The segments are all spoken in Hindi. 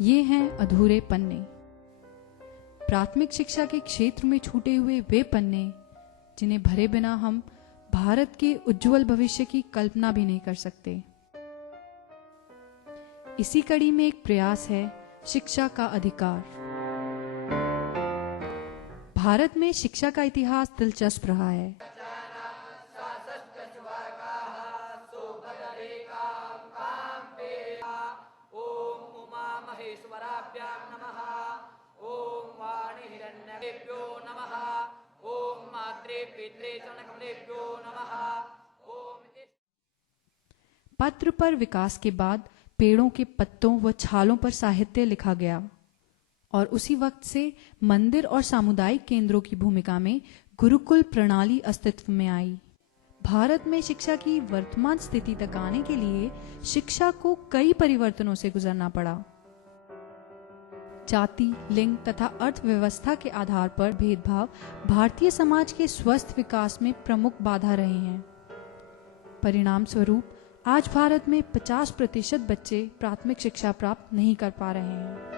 ये हैं अधूरे पन्ने। प्राथमिक शिक्षा के क्षेत्र में छूटे हुए वे पन्ने जिन्हें भरे बिना हम भारत के उज्जवल भविष्य की कल्पना भी नहीं कर सकते। इसी कड़ी में एक प्रयास है शिक्षा का अधिकार। भारत में शिक्षा का इतिहास दिलचस्प रहा है। पत्र पर विकास के बाद पेड़ों के पत्तों व छालों पर साहित्य लिखा गया और उसी वक्त से मंदिर और सामुदायिक केंद्रों की भूमिका में गुरुकुल प्रणाली अस्तित्व में आई। भारत में शिक्षा की वर्तमान स्थिति तक आने के लिए शिक्षा को कई परिवर्तनों से गुजरना पड़ा। जाति, लिंग तथा अर्थव्यवस्था के आधार पर भेदभाव भारतीय समाज के स्वस्थ विकास में प्रमुख बाधा रहे हैं। परिणाम स्वरूप आज भारत में 50% बच्चे प्राथमिक शिक्षा प्राप्त नहीं कर पा रहे हैं।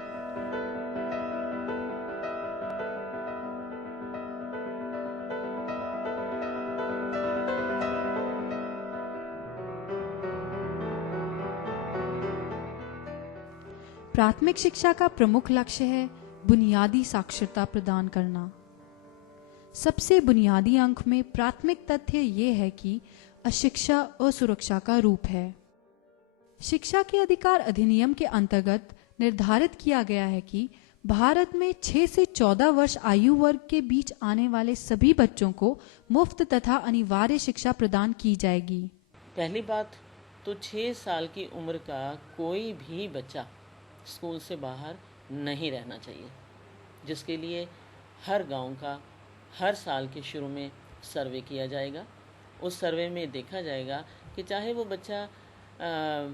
प्राथमिक शिक्षा का प्रमुख लक्ष्य है बुनियादी साक्षरता प्रदान करना। सबसे बुनियादी अंक में प्राथमिक तथ्य ये है कि अशिक्षा असुरक्षा का रूप है। शिक्षा के अधिकार अधिनियम के अंतर्गत निर्धारित किया गया है कि भारत में 6 से 14 वर्ष आयु वर्ग के बीच आने वाले सभी बच्चों को मुफ्त तथा अनिवार्य शिक्षा प्रदान की जाएगी। पहली बात तो 6 साल की उम्र का कोई भी बच्चा स्कूल से बाहर नहीं रहना चाहिए, जिसके लिए हर गांव का हर साल के शुरू में सर्वे किया जाएगा। उस सर्वे में देखा जाएगा कि चाहे वो बच्चा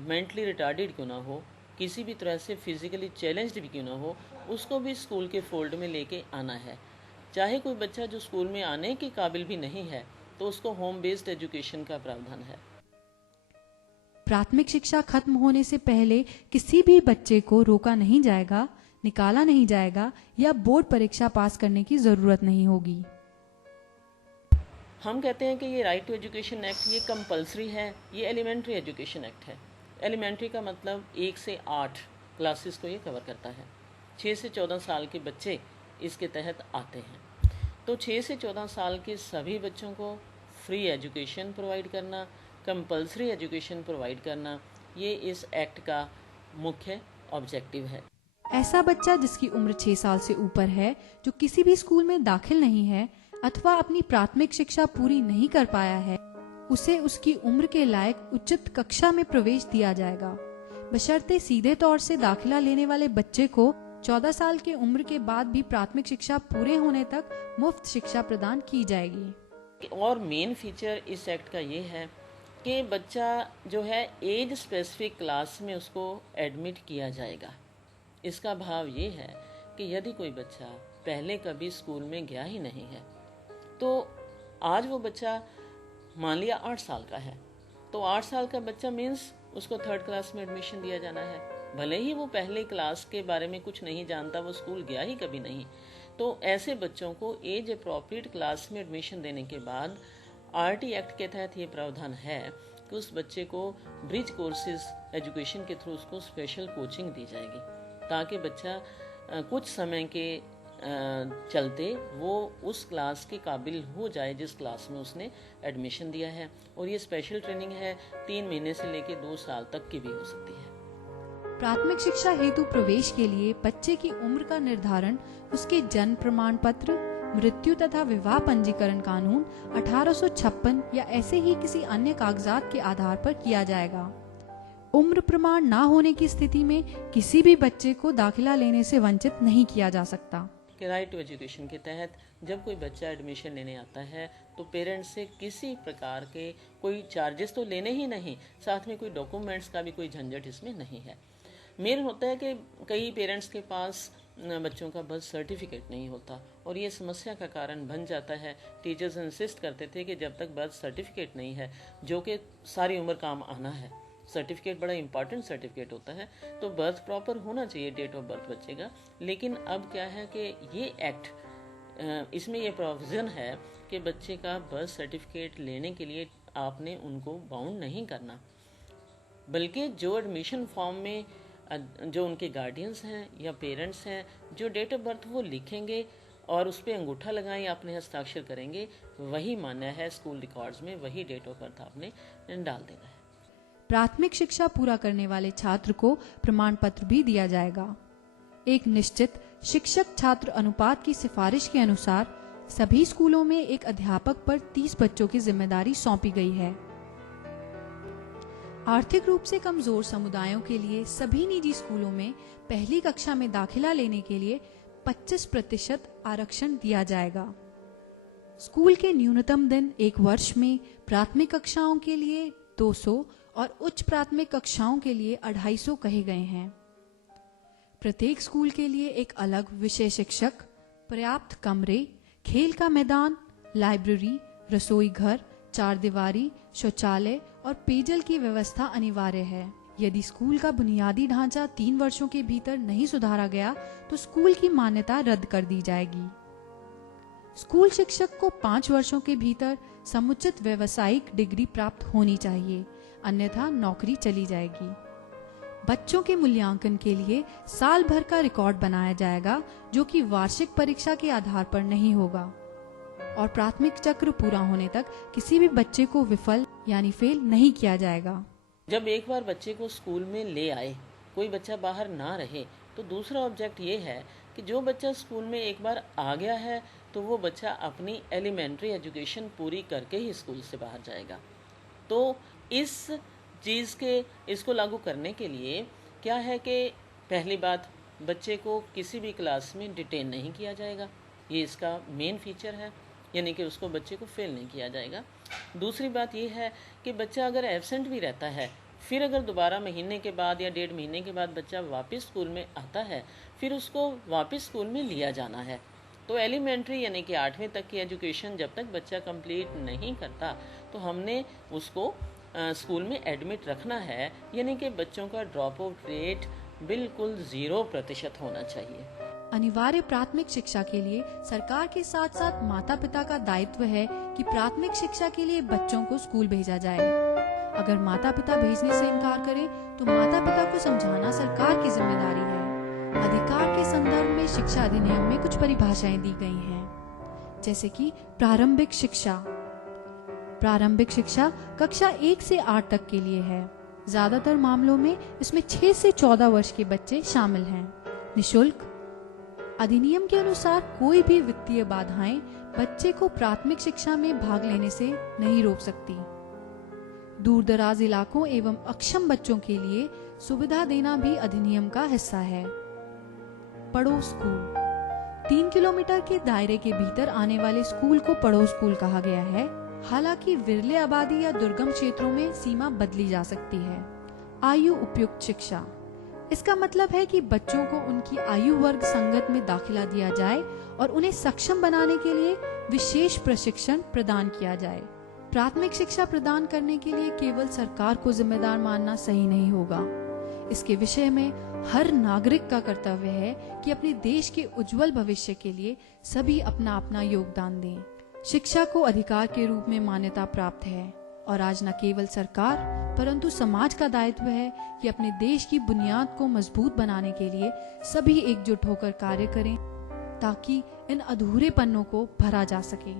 मेंटली रिटार्डेड क्यों ना हो, किसी भी तरह से फिज़िकली चैलेंज्ड भी क्यों ना हो, उसको भी स्कूल के फोल्ड में लेके आना है। चाहे कोई बच्चा जो स्कूल में आने के काबिल भी नहीं है तो उसको होम बेस्ड एजुकेशन का प्रावधान है। प्राथमिक शिक्षा खत्म होने से पहले किसी भी बच्चे को रोका नहीं जाएगा, निकाला नहीं जाएगा या बोर्ड परीक्षा पास करने की जरूरत नहीं होगी। हम कहते हैं कि ये राइट टू एजुकेशन एक्ट ये कंपलसरी है, ये एलिमेंट्री एजुकेशन एक्ट है। एलिमेंट्री का मतलब 1 से 8 क्लासेस को ये कवर करता है। 6 से 14 साल के बच्चे इसके तहत आते हैं। तो 6 से 14 साल के सभी बच्चों को फ्री एजुकेशन प्रोवाइड करना, कंपलसरी एजुकेशन प्रोवाइड करना, ये इस एक्ट का मुख्य ऑब्जेक्टिव है। ऐसा बच्चा जिसकी उम्र 6 साल से ऊपर है, जो किसी भी स्कूल में दाखिल नहीं है अथवा अपनी प्राथमिक शिक्षा पूरी नहीं कर पाया है, उसे उसकी उम्र के लायक उचित कक्षा में प्रवेश दिया जाएगा, बशर्ते सीधे तौर से दाखिला लेने वाले बच्चे को 14 साल की उम्र के बाद भी प्राथमिक शिक्षा पूरे होने तक मुफ्त शिक्षा प्रदान की जाएगी। और मेन फीचर इस एक्ट का ये है कि बच्चा जो है एज स्पेसिफिक क्लास में उसको एडमिट किया जाएगा। इसका भाव ये है कि यदि कोई बच्चा पहले कभी स्कूल में गया ही नहीं है तो आज वो बच्चा मान लिया 8 साल का है, तो 8 साल का बच्चा मीन्स उसको 3rd क्लास में एडमिशन दिया जाना है। भले ही वो पहले क्लास के बारे में कुछ नहीं जानता, वो स्कूल गया ही कभी नहीं, तो ऐसे बच्चों को एज अप्रोप्रिएट क्लास में एडमिशन देने के बाद आरटी एक्ट के तहत ये प्रावधान है कि उस बच्चे को ब्रिज कोर्सेज एजुकेशन के थ्रू उसको स्पेशल कोचिंग दी जाएगी, ताकि बच्चा कुछ समय के चलते वो उस क्लास के काबिल हो जाए जिस क्लास में उसने एडमिशन दिया है। और ये स्पेशल ट्रेनिंग है, 3 महीने से लेकर 2 साल तक की भी हो सकती है। प्राथमिक शिक्षा हेतु प्रवेश के लिए बच्चे की उम्र का निर्धारण उसके जन्म प्रमाण पत्र, मृत्यु तथा विवाह पंजीकरण कानून 1856 या ऐसे ही किसी अन्य कागजात के आधार पर किया जाएगा। उम्र प्रमाण ना होने की स्थिति में किसी भी बच्चे को दाखिला लेने से वंचित नहीं किया जा सकता। राइट टू एजुकेशन के तहत जब कोई बच्चा एडमिशन लेने आता है तो पेरेंट्स से किसी प्रकार के कोई चार्जेस तो लेने ही नहीं, साथ में कोई डॉक्यूमेंट्स का भी कोई झंझट इसमें नहीं है। मेन होता है कि कई पेरेंट्स के पास बच्चों का बर्थ सर्टिफिकेट नहीं होता और ये समस्या का कारण बन जाता है। टीचर्स इंसिस्ट करते थे कि जब तक बर्थ सर्टिफिकेट नहीं है, जो कि सारी उम्र काम आना है, सर्टिफिकेट बड़ा इंपॉर्टेंट सर्टिफिकेट होता है। तो बर्थ प्रॉपर होना चाहिए, डेट ऑफ बर्थ बच्चे का। लेकिन अब क्या है कि ये एक्ट, इसमें ये प्रोविज़न है कि बच्चे का बर्थ सर्टिफिकेट लेने के लिए आपने उनको बाउंड नहीं करना, बल्कि जो एडमिशन फॉर्म में जो उनके गार्डियंस हैं या पेरेंट्स हैं, जो डेट ऑफ बर्थ वो लिखेंगे और उस पर अंगूठा लगाएं, अपने हस्ताक्षर करेंगे, वही मान्य है स्कूल रिकॉर्ड्स में, वही डेट ऑफ बर्थ आपने डाल देना है। प्राथमिक शिक्षा पूरा करने वाले छात्र को प्रमाण पत्र भी दिया जाएगा। एक निश्चित शिक्षक छात्र अनुपात की सिफारिश के अनुसार सभी स्कूलों में एक अध्यापक पर 30 बच्चों की जिम्मेदारी सौंपी गई है। आर्थिक रूप से कमजोर समुदायों के लिए सभी निजी स्कूलों में पहली कक्षा में दाखिला लेने के लिए 25% आरक्षण दिया जाएगा। स्कूल के न्यूनतम दिन एक वर्ष में प्राथमिक कक्षाओं के लिए 200 और उच्च प्राथमिक कक्षाओं के लिए 250 कहे गए हैं। प्रत्येक स्कूल के लिए एक अलग विषय शिक्षक, पर्याप्त कमरे, खेल का मैदान, लाइब्रेरी, रसोई घर, चारदीवारी, शौचालय और पेयजल की व्यवस्था अनिवार्य है। यदि स्कूल का बुनियादी ढांचा 3 वर्षों के भीतर नहीं सुधारा गया तो स्कूल की मान्यता रद्द कर दी जाएगी। स्कूल शिक्षक को 5 वर्षों के भीतर समुचित व्यावसायिक डिग्री प्राप्त होनी चाहिए, अन्यथा नौकरी चली जाएगी। बच्चों के मूल्यांकन के लिए साल भर का रिकॉर्ड बनाया जाएगा, जो कि वार्षिक परीक्षा के आधार पर नहीं होगा, और प्राथमिक चक्र पूरा होने तक किसी भी बच्चे को विफल यानी फेल नहीं किया जाएगा। जब एक बार बच्चे को स्कूल में ले आए, कोई बच्चा बाहर ना रहे, तो दूसरा ऑब्जेक्ट ये है कि जो बच्चा स्कूल में एक बार आ गया है तो वो बच्चा अपनी एलिमेंट्री एजुकेशन पूरी करके ही स्कूल से बाहर जाएगा। तो इस चीज़ के इसको लागू करने के लिए क्या है कि पहली बात, बच्चे को किसी भी क्लास में डिटेन नहीं किया जाएगा, ये इसका मेन फीचर है, यानी कि उसको बच्चे को फेल नहीं किया जाएगा। दूसरी बात ये है कि बच्चा अगर एब्सेंट भी रहता है, फिर अगर दोबारा महीने के बाद या 1.5 महीने के बाद बच्चा वापस स्कूल में आता है, फिर उसको वापस स्कूल में लिया जाना है। तो एलिमेंट्री यानी कि 8वीं तक की एजुकेशन जब तक बच्चा कंप्लीट नहीं करता तो हमने उसको स्कूल में एडमिट रखना है, यानी कि बच्चों का ड्रॉप आउट रेट बिल्कुल 0% होना चाहिए। अनिवार्य प्राथमिक शिक्षा के लिए सरकार के साथ साथ माता पिता का दायित्व है कि प्राथमिक शिक्षा के लिए बच्चों को स्कूल भेजा जाए। अगर माता पिता भेजने से इनकार करें तो माता पिता को समझाना सरकार की जिम्मेदारी है। अधिकार के संदर्भ में शिक्षा अधिनियम में कुछ परिभाषाएं दी गई हैं, जैसे कि प्रारंभिक शिक्षा। प्रारंभिक शिक्षा कक्षा 1 से 8 तक के लिए है। ज्यादातर मामलों में इसमें 6 से 14 वर्ष के बच्चे शामिल हैं। निशुल्क। अधिनियम के अनुसार कोई भी वित्तीय बाधाएं बच्चे को प्राथमिक शिक्षा में भाग लेने से नहीं रोक सकती। दूर दराज इलाकों एवं अक्षम बच्चों के लिए सुविधा देना भी अधिनियम का हिस्सा है। पड़ोस स्कूल। 3 किलोमीटर के दायरे के भीतर आने वाले स्कूल को पड़ोस स्कूल कहा गया है। हालांकि विरले आबादी या दुर्गम क्षेत्रों में सीमा बदली जा सकती है। आयु उपयुक्त शिक्षा। इसका मतलब है कि बच्चों को उनकी आयु वर्ग संगत में दाखिला दिया जाए और उन्हें सक्षम बनाने के लिए विशेष प्रशिक्षण प्रदान किया जाए। प्राथमिक शिक्षा प्रदान करने के लिए केवल सरकार को जिम्मेदार मानना सही नहीं होगा। इसके विषय में हर नागरिक का कर्तव्य है कि अपने देश के उज्जवल भविष्य के लिए सभी अपना अपना योगदान दें। शिक्षा को अधिकार के रूप में मान्यता प्राप्त है और आज न केवल सरकार परंतु समाज का दायित्व है कि अपने देश की बुनियाद को मजबूत बनाने के लिए सभी एकजुट होकर कार्य करें ताकि इन अधूरे पन्नों को भरा जा सके।